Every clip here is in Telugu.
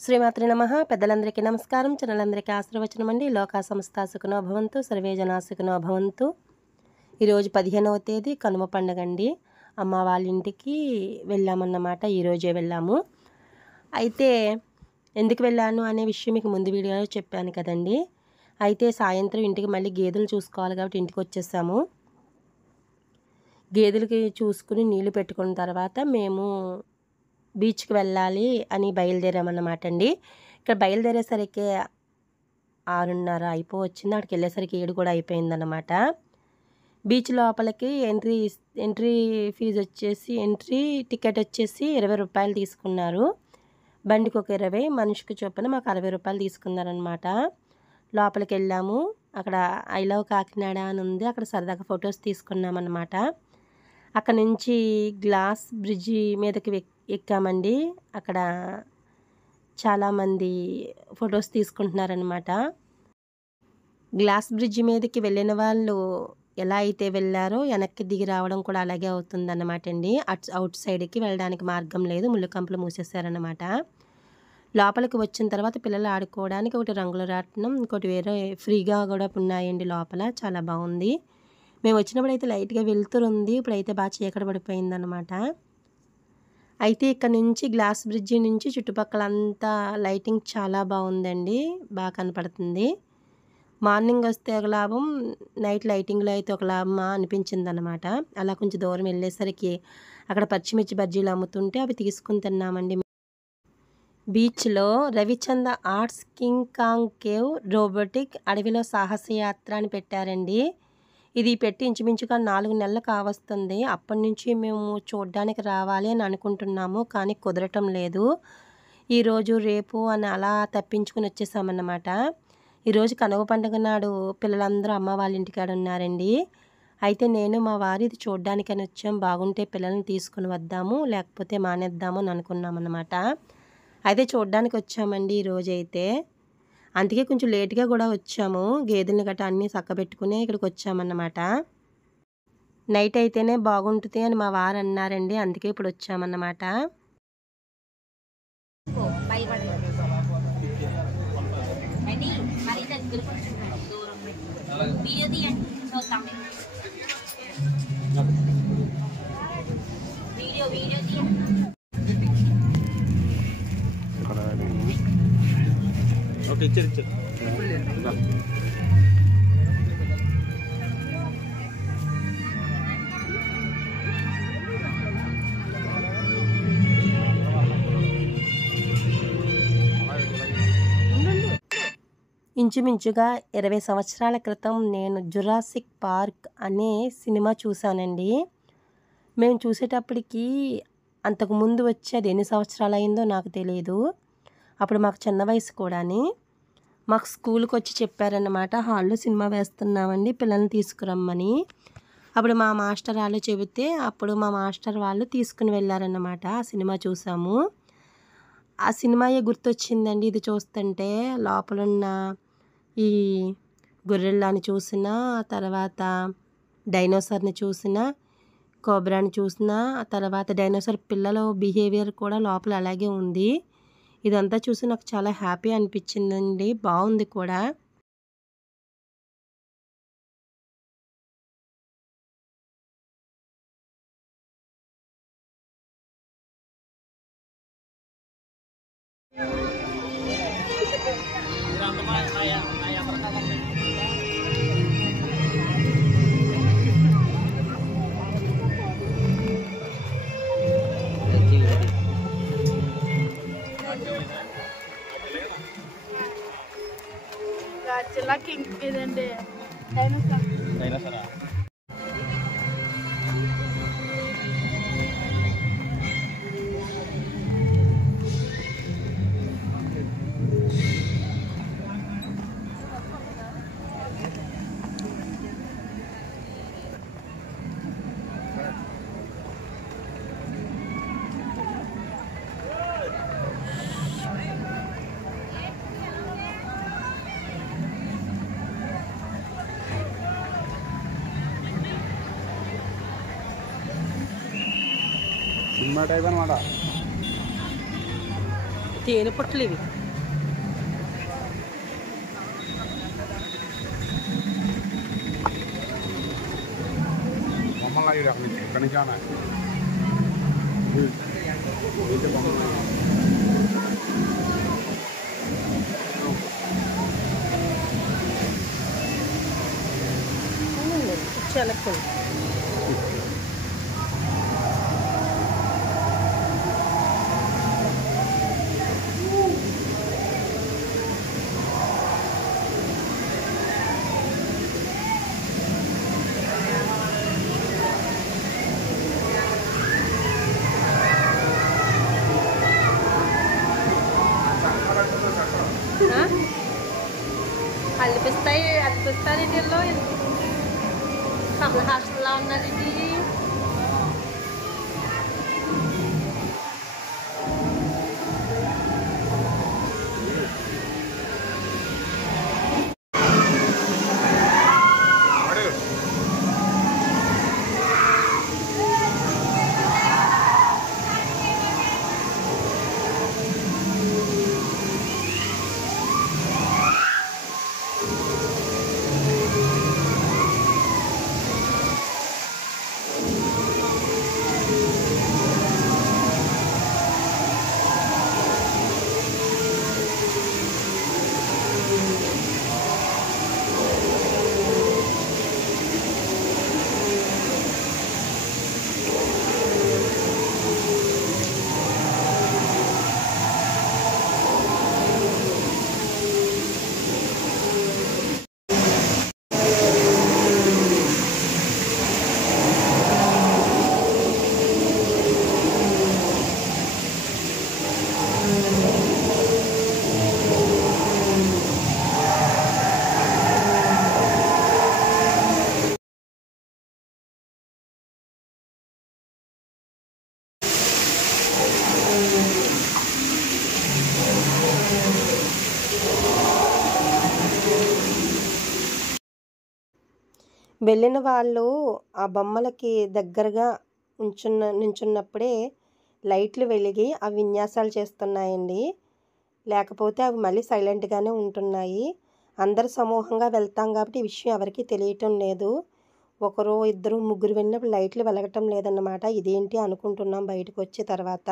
శ్రీమాత్రే నమః. పెద్దలందరికీ నమస్కారం. చిన్నలందరికీ ఆశీర్వచనం అండి. లోకా సమస్తా సుఖినో భవంతు, సర్వే జనా సుఖినో భవంతు. ఈరోజు 15వ తేదీ కనుమ పండుగ అండి. అమ్మ వాళ్ళ ఇంటికి వెళ్ళామన్నమాట. ఈరోజే వెళ్ళాము. అయితే ఎందుకు వెళ్ళాను అనే విషయం మీకు ముందు వీడియోలో చెప్పాను కదండి. అయితే సాయంత్రం ఇంటికి మళ్ళీ గేదెలు చూసుకోవాలి కాబట్టి ఇంటికి వచ్చేసాము. గేదెలకి చూసుకుని నీళ్లు పెట్టుకున్న తర్వాత మేము బీచ్కి వెళ్ళాలి అని బయలుదేరామన్నమాట అండి. ఇక్కడ బయలుదేరేసరికి 6:30 అయిపోవచ్చింది. అక్కడికి వెళ్ళేసరికి 7 కూడా అయిపోయిందన్నమాట. బీచ్ లోపలికి ఎంట్రీ ఫీజు వచ్చేసి ఎంట్రీ టికెట్ వచ్చేసి 20 రూపాయలు తీసుకున్నారు. బండికి ఒక 20, మనిషికి చొప్పున మాకు 60 రూపాయలు తీసుకున్నారనమాట. లోపలికి వెళ్ళాము. అక్కడ ఐ లవ్ కాకినాడ అని ఉంది. అక్కడ సరదాగా ఫొటోస్ తీసుకున్నామన్నమాట. అక్కడ నుంచి గ్లాస్ బ్రిడ్జి మీదకి ఎక్కామండి. అక్కడ చాలామంది ఫొటోస్ తీసుకుంటున్నారనమాట. గ్లాస్ బ్రిడ్జి మీదకి వెళ్ళిన వాళ్ళు ఎలా అయితే వెళ్ళారో వెనక్కి దిగి రావడం కూడా అలాగే అవుతుందన్నమాట అండి. అవుట్ సైడ్కి వెళ్ళడానికి మార్గం లేదు, ముళ్ళు కంపలు మూసేశారనమాట. లోపలికి వచ్చిన తర్వాత పిల్లలు ఆడుకోవడానికి ఒకటి రంగుల రాట్నం, ఇంకోటి వేరే ఫ్రీగా కూడా ఉన్నాయండి లోపల. చాలా బాగుంది. మేము వచ్చినప్పుడు అయితే లైట్గా వెలుతురుంది. ఇప్పుడైతే బాగా చీకటి పడిపోయిందనమాట. అయితే ఇక్కడ నుంచి గ్లాస్ బ్రిడ్జి నుంచి చుట్టుపక్కలంతా లైటింగ్ చాలా బాగుందండి. బాగా కనపడుతుంది. మార్నింగ్ వస్తే ఒక లాభం, నైట్ లైటింగ్లో అయితే ఒక లాభం అనిపించింది అనమాట. అలా కొంచెం దూరం వెళ్ళేసరికి అక్కడ పచ్చిమిర్చి బజ్జీలు అమ్ముతుంటే అవి తీసుకుని తిన్నామండి. బీచ్లో Ravichandra arts king Kong cave robotic అడవిలో సాహసయాత్ర అని పెట్టారండి. ఇది పెట్టి ఇంచుమించుగా 4 నెలలు కావస్తుంది. అప్పటి నుంచి మేము చూడడానికి రావాలి అని అనుకుంటున్నాము, కానీ కుదరటం లేదు. ఈరోజు రేపు అని అలా తప్పించుకుని వచ్చేసామన్నమాట. ఈరోజు కనుమ పండుగ నాడు పిల్లలందరూ అమ్మ వాళ్ళ ఇంటికాడ ఉన్నారండి. అయితే నేను మా వారు ఇది చూడడానికని వచ్చాం. బాగుంటే పిల్లల్ని తీసుకుని వద్దాము, లేకపోతే మానేద్దాము అని అనుకున్నామన్నమాట. అయితే చూడడానికి వచ్చామండి ఈరోజు అయితే. అందుకే కొంచెం లేట్గా కూడా వచ్చాము. గేదెలను గట్రా అన్నీ చక్కబెట్టుకుని ఇక్కడికి వచ్చామన్నమాట. నైట్ అయితేనే బాగుంటుంది అని మా వారు అన్నారండి. అందుకే ఇప్పుడు వచ్చామన్నమాట. ఓకే, ఇచ్చారు. ఇంచుమించుగా 20 సంవత్సరాల క్రితం నేను జురాసిక్ పార్క్ అనే సినిమా చూశానండి. మేము చూసేటప్పటికి అంతకుముందు వచ్చి అది ఎన్ని సంవత్సరాలు అయిందో నాకు తెలియదు. అప్పుడు మాకు చిన్న వయసు కూడాని. మాకు స్కూల్కి వచ్చి చెప్పారన్నమాట, హాల్లో సినిమా వేస్తున్నామండి, పిల్లల్ని తీసుకురమ్మని. అప్పుడు మా మాస్టర్ వాళ్ళు చెబితే అప్పుడు మా మాస్టర్ వాళ్ళు తీసుకుని వెళ్ళారన్నమాట. ఆ సినిమా చూసాము. ఆ సినిమాయే గుర్తొచ్చిందండి ఇది చూస్తుంటే. లోపలున్న ఈ గొర్రెల్లాని చూసిన, తర్వాత డైనోసార్ని చూసిన, కోబ్రాని చూసిన, తర్వాత డైనోసార్ పిల్లల బిహేవియర్ కూడా లోపల అలాగే ఉంది. ఇదంతా చూసి నాకు చాలా హ్యాపీ అనిపించిందండి. బాగుంది కూడా. ఇదండి డైనోసారా? సినిమా టైప్ అనమాట. తేనె పుట్టలు ఇవి. బొమ్మలు అక్కడి నుంచి ఇక్కడి నుంచి అన్నా చెలక్కలు. అల్పిస్తారు ఇంటిలో కమల హాస్టల్లో ఉన్నది ఇది. వెళ్ళిన వాళ్ళు ఆ బొమ్మలకి దగ్గరగా నించున్నప్పుడే లైట్లు వెలిగి అవి విన్యాసాలు చేస్తున్నాయండి. లేకపోతే అవి మళ్ళీ సైలెంట్గానే ఉంటున్నాయి. అందరు సమూహంగా వెళ్తాం కాబట్టి ఈ విషయం ఎవరికి తెలియటం లేదు. ఒకరు ఇద్దరు ముగ్గురు వెళ్ళినప్పుడు లైట్లు వెలగటం లేదన్నమాట. ఇదేంటి అనుకుంటున్నాం బయటకు వచ్చే తర్వాత.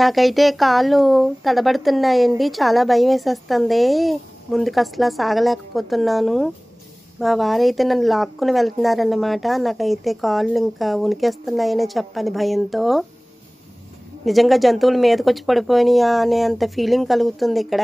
నాకైతే కాళ్ళు తడబడుతున్నాయండి, చాలా భయం వేసేస్తుంది. ముందుకు అసలు సాగలేకపోతున్నాను. మా వారైతే నన్ను లాక్కుని వెళ్తున్నారన్నమాట. నాకైతే కాళ్ళు ఇంకా ఉనికేస్తున్నాయనే చెప్పాలి భయంతో. నిజంగా జంతువులు మీదకొచ్చి పడిపోయినాయా అనే అంత ఫీలింగ్ కలుగుతుంది ఇక్కడ.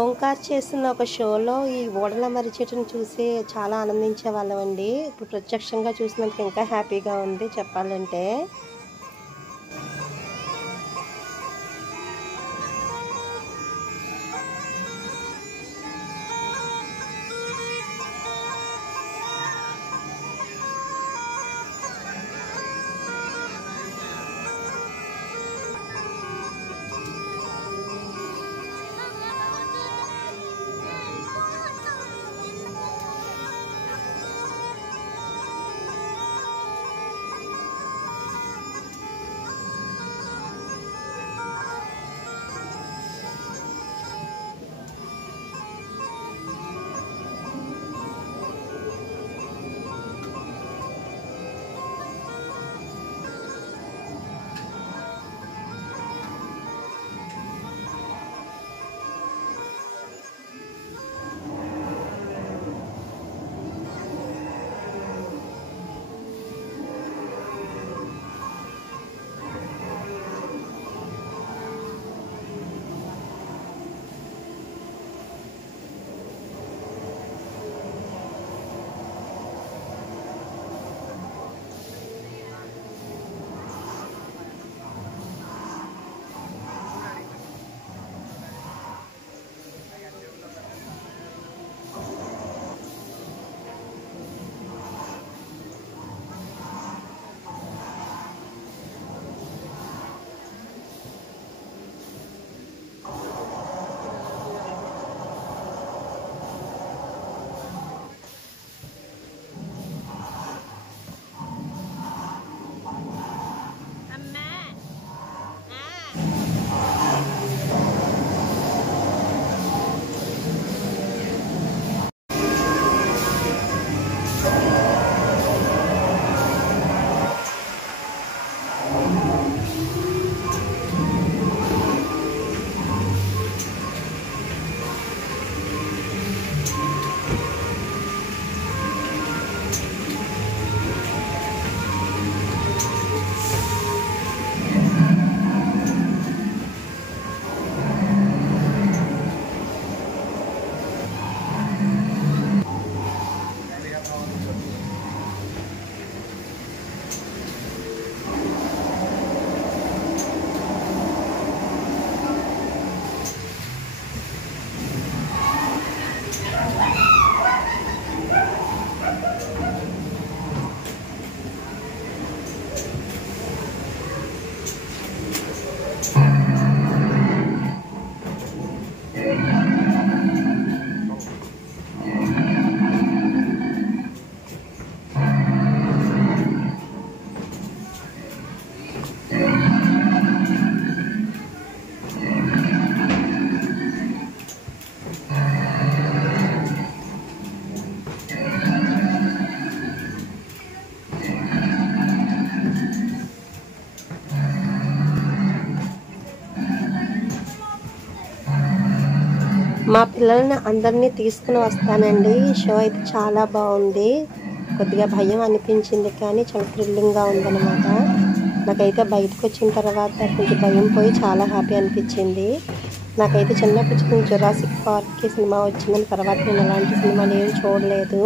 ఓంకార్ చేస్తున్న ఒక షోలో ఈ ఓడల మర్రి చెట్టును చూసి చాలా ఆనందించే వాళ్ళమండి. ఇప్పుడు ప్రత్యక్షంగా చూసినందుకు ఇంకా హ్యాపీగా ఉంది చెప్పాలంటే. మా పిల్లల్ని అందరినీ తీసుకుని వస్తానండి. షో అయితే చాలా బాగుంది. కొద్దిగా భయం అనిపించింది కానీ చాలా థ్రిల్లింగ్గా ఉందన్నమాట. నాకైతే బయటకు వచ్చిన తర్వాత కొంచెం భయం పోయి చాలా హ్యాపీ అనిపించింది. నాకైతే చిన్నప్పుడు జురాసిక్ పార్క్ సినిమా వచ్చిందని తర్వాత నేను అలాంటి సినిమాలు ఏం చూడలేదు.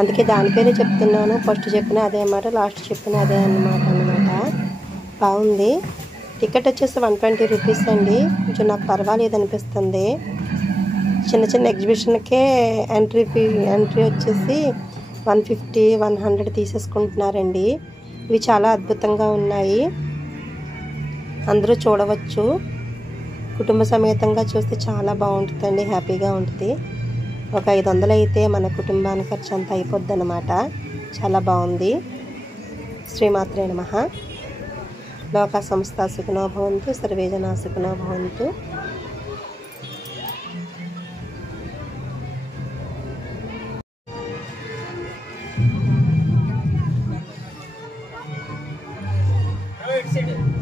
అందుకే దాని పేరే చెప్తున్నాను. ఫస్ట్ చెప్పిన అదే మాట, లాస్ట్ చెప్పిన అదే అన్నమాట. బాగుంది. టికెట్ వచ్చేసి 120 రూపీస్ అండి. కొంచెం నాకు పర్వాలేదు అనిపిస్తుంది. చిన్న చిన్న ఎగ్జిబిషన్కే ఎంట్రీ వచ్చేసి 150, 100 తీసేసుకుంటున్నారండి. ఇవి చాలా అద్భుతంగా ఉన్నాయి. అందరూ చూడవచ్చు. కుటుంబ సమేతంగా చూస్తే చాలా బాగుంటుందండి. హ్యాపీగా ఉంటుంది. ఒక 500 అయితే మన కుటుంబానికి ఖర్చు అంతా అయిపోద్ది అన్నమాట. చాలా బాగుంది. శ్రీమాత్రే నమః. లోకా సంస్థా సుఖినో భవంతు, సర్వే జనా సుఖినో భవంతు. Right, sit.